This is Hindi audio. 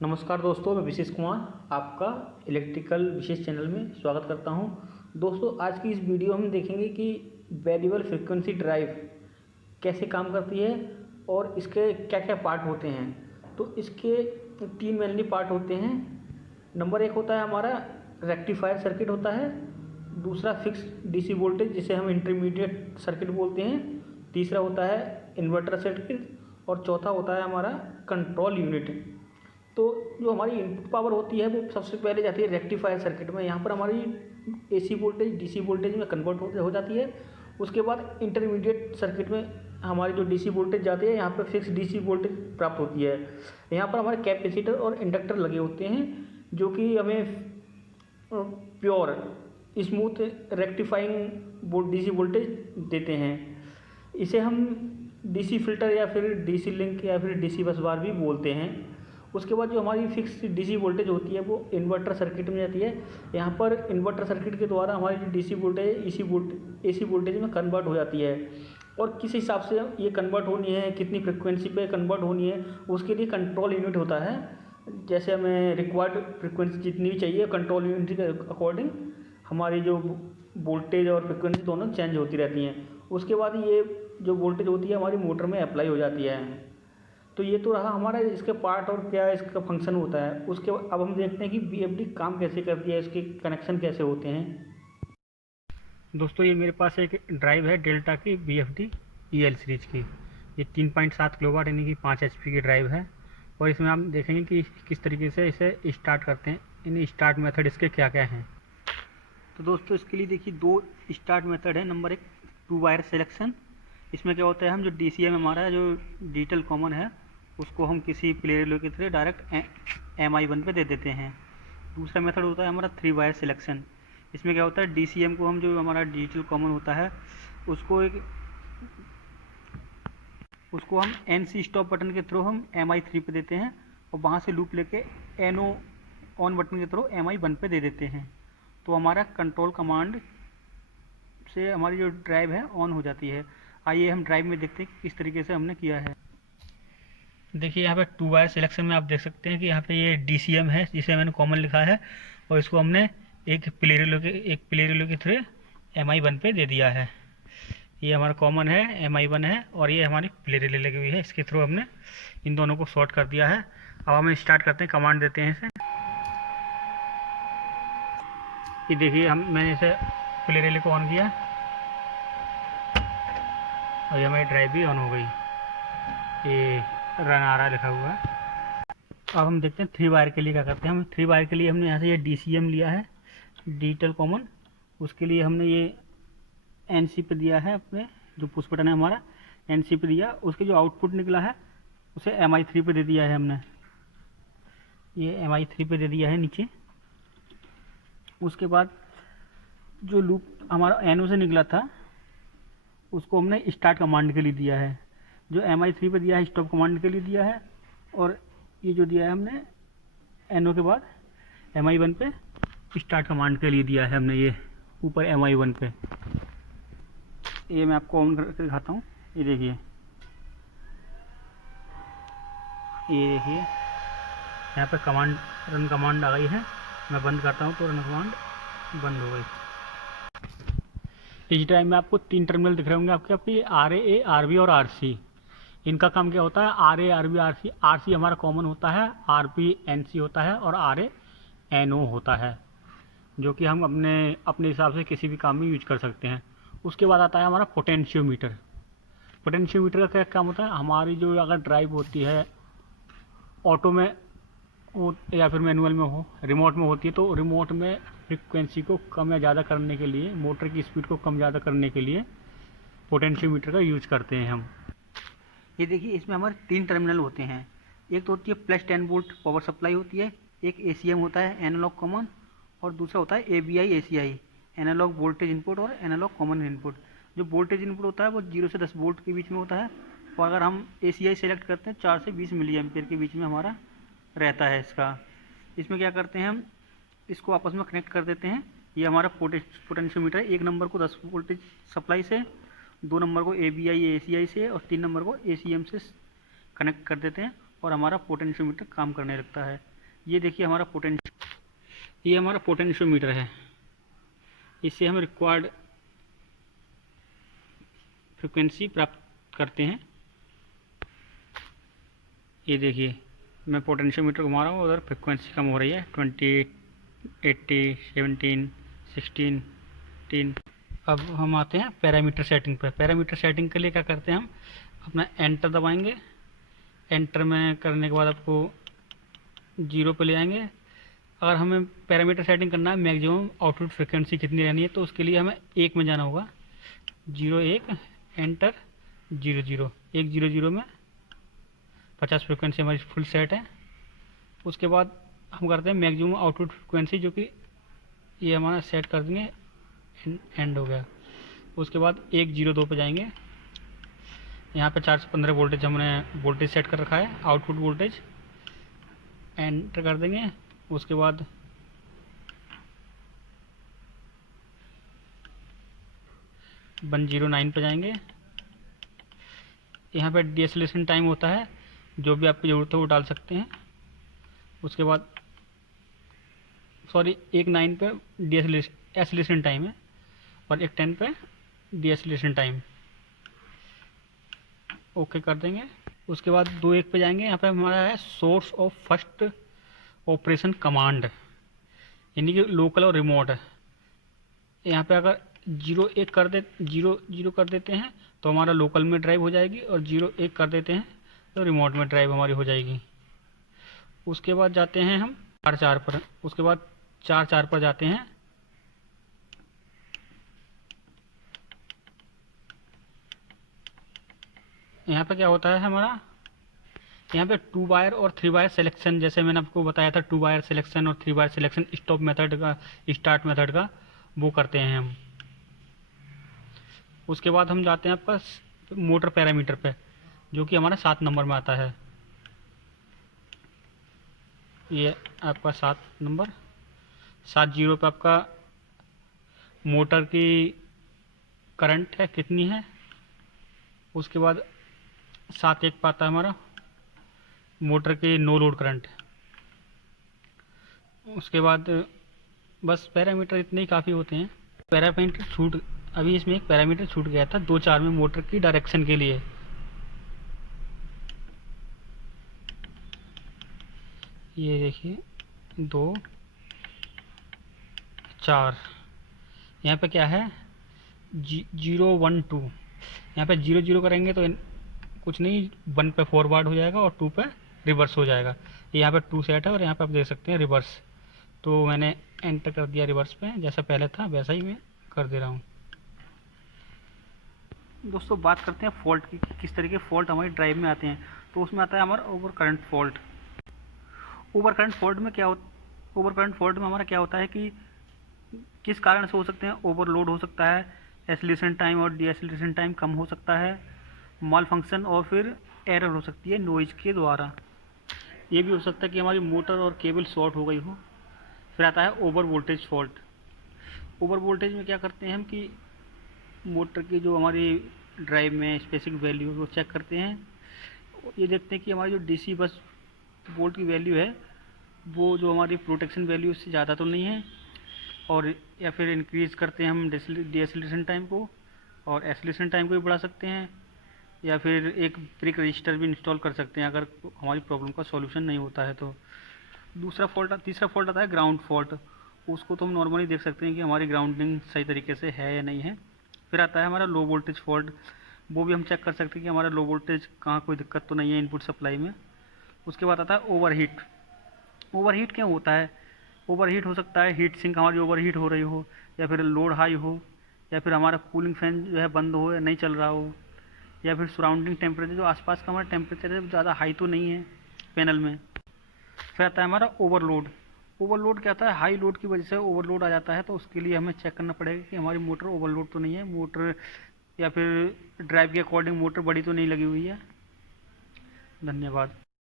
नमस्कार दोस्तों, मैं विशेष कुमार आपका इलेक्ट्रिकल विशेष चैनल में स्वागत करता हूं। दोस्तों, आज की इस वीडियो में देखेंगे कि वेरिएबल फ्रीक्वेंसी ड्राइव कैसे काम करती है और इसके क्या क्या पार्ट होते हैं। तो इसके तीन मेनली पार्ट होते हैं। नंबर एक होता है हमारा रेक्टिफायर सर्किट होता है, दूसरा फिक्स डीसी वोल्टेज जिसे हम इंटरमीडिएट सर्किट बोलते हैं, तीसरा होता है इन्वर्टर सर्किट और चौथा होता है हमारा कंट्रोल यूनिट। तो जो हमारी इनपुट पावर होती है वो सबसे पहले जाती है रेक्टिफायर सर्किट में। यहाँ पर हमारी एसी वोल्टेज डीसी वोल्टेज में कन्वर्ट हो जाती है। उसके बाद इंटरमीडिएट सर्किट में हमारी जो डीसी वोल्टेज जाती है, यहाँ पर फिक्स डीसी वोल्टेज प्राप्त होती है। यहाँ पर हमारे कैपेसिटर और इंडक्टर लगे होते हैं जो कि हमें pure smooth rectifying DC voltage देते हैं। इसे हम डीसी फिल्टर या फिर डीसी लिंक या फिर डीसी बस बार भी बोलते हैं। उसके बाद जो हमारी फिक्स डीसी वोल्टेज होती है वो इन्वर्टर सर्किट में जाती है। यहाँ पर इन्वर्टर सर्किट के द्वारा हमारी जो डीसी वोल्टेज एसी वोल्टेज में कन्वर्ट हो जाती है, और किस हिसाब से ये कन्वर्ट होनी है, कितनी फ्रिक्वेंसी पे कन्वर्ट होनी है, उसके लिए कंट्रोल यूनिट होता है। जैसे हमें रिक्वायर्ड फ्रिक्वेंसी जितनी भी चाहिए, कंट्रोल यूनिट के अकॉर्डिंग हमारी जो वोल्टेज और फ्रिक्वेंसी दोनों चेंज होती रहती हैं। उसके बाद ये जो वोल्टेज होती है हमारी मोटर में अप्लाई हो जाती है। तो ये तो रहा हमारा इसके पार्ट और क्या इसका फंक्शन होता है। उसके अब हम देखते हैं कि बीएफडी काम कैसे करती है, इसके कनेक्शन कैसे होते हैं। दोस्तों, ये मेरे पास एक ड्राइव है डेल्टा की बीएफडी ईएल सीरीज की। ये 3.7 किलोवाट यानी कि 5 एचपी की ड्राइव है, और इसमें आप देखेंगे कि किस तरीके से इसे स्टार्ट करते हैं। इन स्टार्ट मेथड इसके क्या क्या हैं। तो दोस्तों, इसके लिए देखिए दो स्टार्ट मेथड है। नंबर एक 2 वायर सिलेक्शन। इसमें क्या होता है, हम जो डीसीएम हमारा जो डिजिटल कॉमन है उसको हम किसी प्ले रिले के थ्रू डायरेक्ट MI1 पे दे देते हैं। दूसरा मेथड होता है हमारा 3 वायर सिलेक्शन। इसमें क्या होता है, डीसीएम को हम जो हमारा डिजिटल कॉमन होता है उसको हम NC स्टॉप बटन के थ्रू हम MI3 पे देते हैं, और वहाँ से लूप लेके NO ऑन बटन के थ्रू MI1 पे दे देते हैं। तो हमारा कंट्रोल कमांड से हमारी जो ड्राइव है ऑन हो जाती है। आइए हम ड्राइव में देखते हैं कि किस तरीके से हमने किया है। देखिए यहाँ पे 2 वायर सिलेक्शन में आप देख सकते हैं कि यहाँ पे ये DCM है जिसे मैंने कॉमन लिखा है, और इसको हमने एक प्ले रिले के थ्रू MI1 पे दे दिया है। ये हमारा कॉमन है, MI1 है, और ये हमारी प्ले रिले लगी हुई है, इसके थ्रू हमने इन दोनों को शॉर्ट कर दिया है। अब हम स्टार्ट करते हैं, कमांड देते हैं इसे। ये देखिए मैंने इसे प्ले रिले को ऑन किया और ये हमारी ड्राइव भी ऑन हो गई। ये रन आ रहा लिखा हुआ है। अब हम देखते हैं 3 वायर के लिए क्या करते हैं। हम 3 वायर के लिए हमने यहाँ से ये DCM लिया है, डिजिटल कॉमन। उसके लिए हमने ये NC पे दिया है, अपने जो पुश बटन है हमारा NC पे दिया। उसके जो आउटपुट निकला है उसे MI3 पे दे दिया है हमने, ये MI3 पे दे दिया है नीचे। उसके बाद जो लूप हमारा NO से निकला था उसको हमने स्टार्ट कमांड के लिए दिया है। जो MI3 पे दिया है स्टॉप कमांड के लिए दिया है, और ये जो दिया है हमने NO के बाद MI1 पे स्टार्ट कमांड के लिए दिया है हमने, ये ऊपर MI1 पे। ये मैं आपको ऑन करके दिखाता हूँ। ये देखिए यहाँ पे कमांड रन कमांड आ गई है। मैं बंद करता हूँ तो रन कमांड बंद हो गई। इस ड्राइव में आपको 3 टर्मिनल दिख रहे होंगे आपके RA, RB और RC। इनका काम क्या होता है, RA, RB, RC। RC हमारा कॉमन होता है, RB NC होता है, और RA NO होता है, जो कि हम अपने हिसाब से किसी भी काम में यूज कर सकते हैं। उसके बाद आता है हमारा पोटेंशियोमीटर। पोटेंशियोमीटर का क्या काम होता है, हमारी जो अगर ड्राइव होती है ऑटो में हो या फिर मैनुअल में हो, रिमोट में होती है, तो रिमोट में फ्रिक्वेंसी को कम या ज़्यादा करने के लिए, मोटर की स्पीड को कम ज़्यादा करने के लिए पोटेंशियोमीटर का यूज करते हैं हम। ये देखिए इसमें हमारे 3 टर्मिनल होते हैं। एक तो होती है +10 वोल्ट पावर सप्लाई होती है, एक ACM होता है एनालॉग कॉमन, और दूसरा होता है ABI ACI analogue voltage input और एनालॉग कॉमन इनपुट। जो वोल्टेज इनपुट होता है वो 0 से 10 वोल्ट के बीच में होता है, और अगर हम ACI सेलेक्ट करते हैं 4 से 20 मिली एम्पियर के बीच में हमारा रहता है इसका। इसमें क्या करते हैं, हम इसको आपस में कनेक्ट कर देते हैं। ये हमारा पोटेंशियोमीटर है। 1 नंबर को 10 वोल्टेज सप्लाई से, 2 नंबर को ABI ACI से, और 3 नंबर को ACM से कनेक्ट कर देते हैं, और हमारा पोटेंशियोमीटर काम करने लगता है। ये देखिए ये हमारा पोटेंशियोमीटर है। इससे हम रिक्वायर्ड फ्रिक्वेंसी प्राप्त करते हैं। ये देखिए मैं पोटेंशियोमीटर घुमा रहा हूँ, उधर फ्रिक्वेंसी कम हो रही है, 20, 80, 17, 16, 10। अब हम आते हैं पैरामीटर सेटिंग पर। पैरामीटर सेटिंग के लिए क्या करते हैं, हम अपना एंटर दबाएंगे। एंटर में करने के बाद आपको 0 पे ले आएंगे। अगर हमें पैरामीटर सेटिंग करना है मैक्सिमम आउटपुट फ्रिक्वेंसी कितनी रहनी है, तो उसके लिए हमें 1 में जाना होगा। 0 1 एंटर 0 0 1 0 0 में 50 फ्रिक्वेंसी हमारी फुल सेट है। उसके बाद हम करते हैं मैक्सिमम आउटपुट फ्रिक्वेंसी, जो कि ये हमारा सेट कर देंगे, एंड हो गया। उसके बाद 1 0 2 पे जाएंगे। यहाँ पे 415 वोल्टेज हमने वोल्टेज सेट कर रखा है, आउटपुट वोल्टेज, एंटर कर देंगे। उसके बाद 109 पे जाएंगे। यहाँ पे डीएसलेशन टाइम होता है, जो भी आपकी ज़रूरत है वो डाल सकते हैं। उसके बाद एक 9 पे एसलेशन टाइम है और एक 10 पे डीएसलेशन टाइम, ओके कर देंगे। उसके बाद 2 1 पे जाएंगे। यहाँ पे हमारा है source of first operation command, यानी कि लोकल और रिमोट है। यहाँ पे अगर 0 1 कर देते हैं तो हमारा लोकल में ड्राइव हो जाएगी, और 0 1 कर देते हैं तो रिमोट में ड्राइव हमारी हो जाएगी। उसके बाद जाते हैं हम 4 4 पर। उसके बाद 4 4 पर जाते हैं। यहाँ पे क्या होता है हमारा, यहाँ पे 2 वायर और 3 वायर सिलेक्शन, जैसे मैंने आपको बताया था 2 वायर सिलेक्शन और 3 वायर सिलेक्शन स्टॉप मेथड का, स्टार्ट मेथड का, वो करते हैं हम। उसके बाद हम जाते हैं आपका मोटर पैरामीटर पे, जो कि हमारा 7 नंबर में आता है। ये आपका 7 नंबर, 7 0 पे आपका मोटर की करंट है कितनी है। उसके बाद 7 1 पे आता है हमारा मोटर की नो लोड करंट। उसके बाद बस पैरामीटर इतने ही काफ़ी होते हैं। पैरामीटर छूट, अभी इसमें एक पैरामीटर छूट गया था 2 4 में, मोटर की डायरेक्शन के लिए। ये देखिए 2 4, यहाँ पे क्या है 0 1 2। यहाँ पे 0 0 करेंगे तो कुछ नहीं, 1 पे फॉरवर्ड हो जाएगा और 2 पे रिवर्स हो जाएगा। यहाँ पे 2 सेट है और यहाँ पे आप देख सकते हैं रिवर्स, तो मैंने एंटर कर दिया रिवर्स पे, जैसा पहले था वैसा ही मैं कर दे रहा हूँ। दोस्तों बात करते हैं फॉल्ट की, किस तरीके फॉल्ट हमारी ड्राइव में आते हैं। तो उसमें आता है हमारा over current fault. Over current fault में हमारा क्या होता है कि किस कारण से हो सकते हैं, ओवरलोड हो सकता है, एसोलेशन टाइम और डीएसोलेशन टाइम कम हो सकता है, माल फंक्शन और फिर एरर हो सकती है नॉइज के द्वारा। ये भी हो सकता है कि हमारी मोटर और केबल शॉर्ट हो गई हो। फिर आता है over voltage fault. Over voltage में क्या करते हैं हम कि मोटर की जो हमारी ड्राइव में स्पेसिफिक वैल्यू है वो चेक करते हैं। ये देखते हैं कि हमारी जो डीसी बस वोल्ट की वैल्यू है वो जो हमारी प्रोटेक्शन वैल्यू उससे ज़्यादा तो नहीं है, और या फिर इंक्रीज़ करते हैं हम डीएसोलेशन टाइम को, और एसोलेशन टाइम को भी बढ़ा सकते हैं, या फिर एक ब्रेक रजिस्टर भी इंस्टॉल कर सकते हैं अगर हमारी प्रॉब्लम का सॉल्यूशन नहीं होता है तो। तीसरा फॉल्ट आता है ग्राउंड फॉल्ट। उसको तो हम नॉर्मली देख सकते हैं कि हमारी ग्राउंडिंग सही तरीके से है या नहीं है। फिर आता है हमारा लो वोल्टेज फॉल्ट। वो भी हम चेक कर सकते हैं कि हमारा लो वोल्टेज कहाँ कोई दिक्कत तो नहीं है इनपुट सप्लाई में। उसके बाद आता है ओवरहीट। ओवरहीट क्यों होता है, ओवरहीट हो सकता है हीट सिंक हमारी ओवरहीट हो रही हो, या फिर लोड हाई हो, या फिर हमारा कूलिंग फैन जो है बंद हो या नहीं चल रहा हो, या फिर सराउंडिंग टेम्परेचर जो आसपास का हमारा टेम्परेचर है ज़्यादा हाई तो नहीं है पैनल में। फिर आता है हमारा ओवरलोड। ओवरलोड क्या आता है, हाई लोड की वजह से ओवरलोड आ जाता है, तो उसके लिए हमें चेक करना पड़ेगा कि हमारी मोटर ओवरलोड तो नहीं है, मोटर या फिर ड्राइव के अकॉर्डिंग मोटर बड़ी तो नहीं लगी हुई है। धन्यवाद।